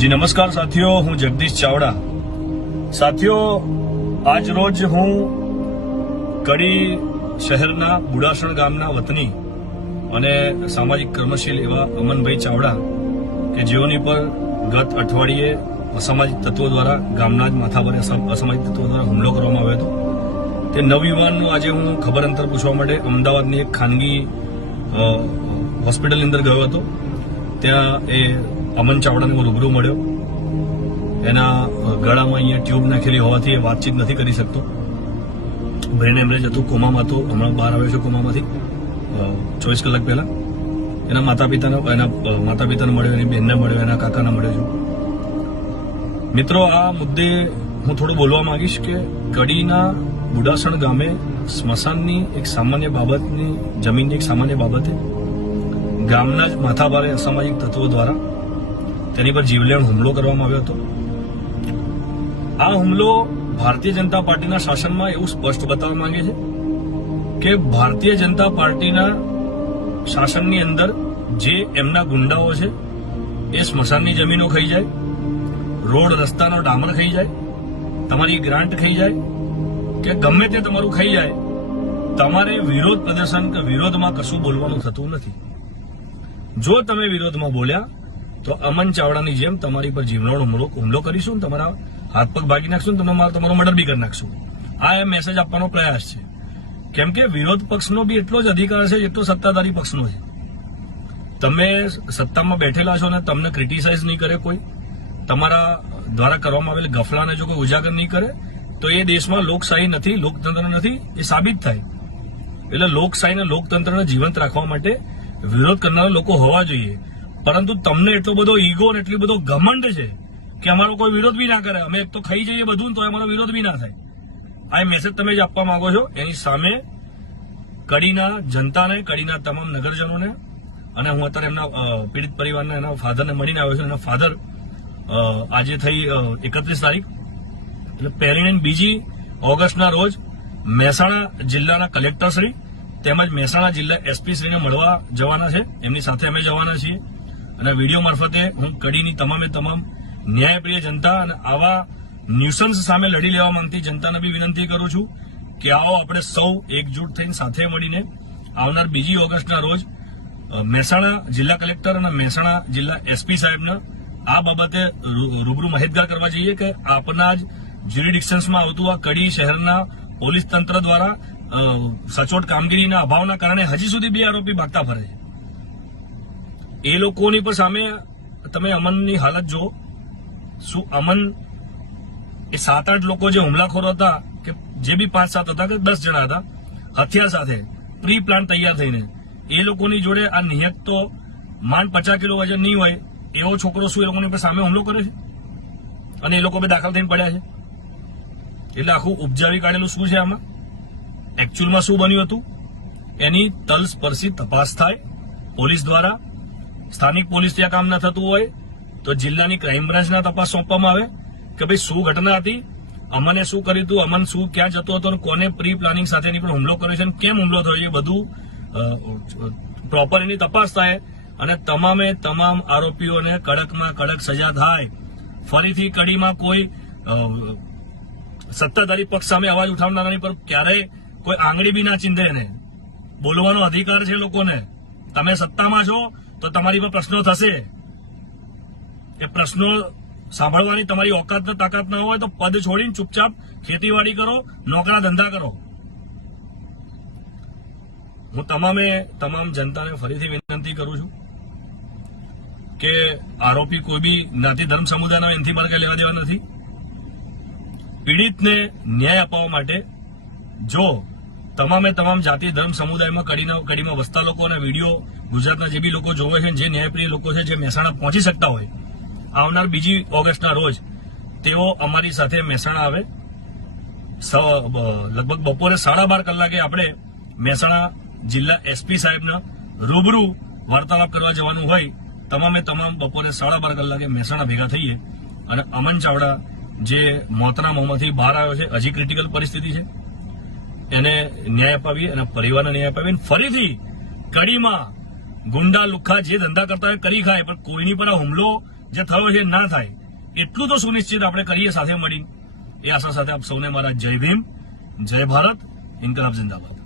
જી નમસ્કાર સાથીઓ, હું જગદીશ ચાવડા. સાથીઓ, આજ રોજ હું કડી શહેરના બુડાસણ ગામના વતની અને સામાજિક કર્મશીલ એવા અમનભાઈ ચાવડા કે જેઓની પર ગત અઠવાડિયે અસામાજિક તત્વો દ્વારા ગામના જ માથા પર અસામાજિક તત્વો દ્વારા હુમલો કરવામાં આવ્યો હતો. તે નવયુવાનનું આજે હું ખબર અંતર પૂછવા માટે અમદાવાદની એક ખાનગી હોસ્પિટલની અંદર ગયો હતો. ત્યાં એ અમન ચાવડાને હું રૂબરૂ મળ્યો. એના ગળામાં અહીંયા ટ્યુબ નાખેલી હોવાથી એ વાતચીત નથી કરી શકતો. બ્રેન હેમરેજ હતું, કોમામાં હતો, હમણાં બહાર આવ્યો છે કોમામાંથી 24 કલાક પહેલા. એના માતા પિતાને મળ્યો, એની બહેનને મળ્યો, એના કાકાને મળ્યો છું. મિત્રો, આ મુદ્દે હું થોડું બોલવા માંગીશ કે કડીના બુડાસણ ગામે સ્મશાનની એક સામાન્ય બાબતની જમીનની એક સામાન્ય બાબતે ગામના જ માથાભારે અસામાજિક તત્વો દ્વારા તેની પર જીવલેણ હુમલો કરવામાં આવ્યો હતો. આ હુમલો ભારતીય જનતા પાર્ટીના શાસનમાં એવું સ્પષ્ટ બતાવવા માંગે છે કે ભારતીય જનતા પાર્ટીના શાસનની અંદર જે એમના ગુંડાઓ છે એ સ્મશાનની જમીનો ખાઈ જાય, રોડ રસ્તાનો ડામર ખાઈ જાય, તમારી ગ્રાન્ટ ખાઈ જાય કે ગમે તે તમારું ખાઈ જાય, તમારે વિરોધ પ્રદર્શન કે વિરોધમાં કશું બોલવાનું થતું નથી. જો તમે વિરોધમાં બોલ્યા તો અમન ચાવડાની જેમ તમારી પર જીવલેણ હુમલો કરીશું, તમારા હાથ પગ ભાગી નાખશું, તમારો મર્ડર બી કરી નાખશું. આ એ મેસેજ આપવાનો પ્રયાસ છે. કેમ કે વિરોધ પક્ષનો બી એટલો જ અધિકાર છે જેટલો સત્તાધારી પક્ષનો છે. તમે સત્તામાં બેઠેલા છો અને તમને ક્રિટિસાઇઝ નહીં કરે કોઈ, તમારા દ્વારા કરવામાં આવેલ ગફલાને જો કોઈ ઉજાગર નહીં કરે તો એ દેશમાં લોકશાહી નથી, લોકતંત્ર નથી, એ સાબિત થાય. એટલે લોકશાહી અને લોકતંત્રને જીવંત રાખવા માટે વિરોધ કરનારા લોકો હોવા જોઈએ. પરંતુ તમને એટલો બધો ઈગો અને એટલો બધો ઘમંડ છે કે અમારો કોઈ વિરોધ બી ના કરે, અમે એક તો ખાઈ જઈએ બધું તો અમારો વિરોધ બી ના થાય. આ મેસેજ તમે જે આપવા માંગો છો એની સામે કડીના જનતાને, કડીના તમામ નગરજનોને, અને હું અત્યારે એમના પીડિત પરિવારના એના ફાધરને મળીને આવ્યો છું. એના ફાધર આજે થઈ 31 તારીખ એટલે પહેલી 2 ઓગસ્ટના રોજ મહેસાણા જિલ્લાના કલેક્ટરશ્રી તેમજ મહેસાણા જિલ્લા એસપી શ્રીને મળવા જવાના છે. એમની સાથે અમે જવાના છીએ અને વિડીયો મારફતે હું કડીની તમામે તમામ ન્યાયપ્રિય જનતા અને આવા ન્યુસન્સ સામે લડી લેવા માંગતી જનતાને બી વિનંતી કરું છું કે આવો આપણે સૌ એકજૂટ થઈને સાથે મળીને આવનાર 2 ઓગસ્ટના રોજ મહેસાણા જિલ્લા કલેક્ટર અને મહેસાણા જિલ્લા એસપી સાહેબને આ બાબતે રૂબરૂ માહિતગાર કરવા જઈએ કે આપના જ જ્યુરિડિક્શન્સમાં આવતું આ કડી શહેરના પોલીસ તંત્ર દ્વારા સચોટ કામગીરીના અભાવના કારણે હજી સુધી 2 આરોપી ભાગતા ફરે છે. એ લોકોની પર સામે તમે અમનની હાલત જો, શું અમન એ 7-8 લોકો જે હુમલાખોરો હતા કે જે બી 5-7 હતા કે 10 જણા હતા હથિયાર સાથે પ્રી પ્લાન તૈયાર થઈને, એ લોકોની જોડે આ નિહત તો માંડ 50 કિલો વજન નહીં હોય એવો છોકરો શું એ લોકોની પર સામે હુમલો કરે છે અને એ લોકો બે દાખલ થઈને પડ્યા છે. એટલે આખું ઉપજાવી કાઢેલું શું છે, આમાં એકચ્યુઅલમાં શું બન્યું હતું એની તલસ્પર્શી તપાસ થાય પોલીસ દ્વારા. સ્થાનિક પોલીસ ત્યાં કામ ના થતું હોય તો જિલ્લાની ક્રાઇમ બ્રાન્ચના તપાસ સોંપવામાં આવે કે ભાઈ શું ઘટના હતી, અમને શું કર્યું હતું, અમન શું ક્યાં જતો હતો, કોને પ્રી પ્લાનિંગ સાથેની પણ હુમલો કર્યો છે અને કેમ હુમલો થયો, એ બધું પ્રોપર એની તપાસ થાય અને તમામે તમામ આરોપીઓને કડકમાં કડક સજા થાય. ફરીથી કડીમાં કોઈ સત્તાધારી પક્ષ સામે અવાજ ઉઠાવનારાની પર ક્યારેય કોઈ આંગળી બી ના ચીંધે. એને બોલવાનો અધિકાર છે લોકોને. તમે સત્તામાં છો તો તમારી પર પ્રશ્નો થશે. એ પ્રશ્નો સાંભળવાની તમારી ઓકાત ને તાકાત ના હોય તો પદ છોડીને ચૂપચાપ ખેતીવાડી કરો, નોકરા ધંધા કરો. હું તમામ જનતાને ફરીથી વિનંતી કરું છું કે આરોપી કોઈ બી જ્ઞાતિ ધર્મ સમુદાયના, એનાથી મારે કઈ લેવા દેવા નથી. પીડિતને ન્યાય અપાવવા માટે જો તમામે તમામ જાતિ ધર્મ સમુદાયમાં કડીમાં વસતા લોકો અને વિડીયો ગુજરાતના જે બી લોકો જોવે છે, જે ન્યાયપ્રિય લોકો છે, જે મહેસાણા પહોંચી શકતા હોય, આવનાર 2 ઓગસ્ટના રોજ તેઓ અમારી સાથે મહેસાણા આવે. લગભગ બપોરે 12:30 કલાકે આપણે મહેસાણા જિલ્લા એસપી સાહેબને રૂબરૂ વાર્તાલાપ કરવા જવાનું હોય. તમામે તમામ બપોરે 12:30 કલાકે મહેસાણા ભેગા થઈએ અને અમન ચાવડા જે મોતના મોંમાંથી બહાર આવ્યો છે, હજી ક્રિટિકલ પરિસ્થિતિ છે, એને ન્યાય અપાવીએ અને પરિવારને ન્યાય અપાવીએ. ફરીથી કડીમાં ગુંડા લુખ્ખા જે ધંધા કરતા હોય કરી ખાય, પણ કોઈની પર હુમલો જે થયો છે ના થાય એટલું તો સુનિશ્ચિત આપણે કરીએ સાથે મળીને. એ આશા સાથે આપ સૌને મારા જય ભીમ, જય ભારત, ઇન્કલાબ જિંદાબાદ.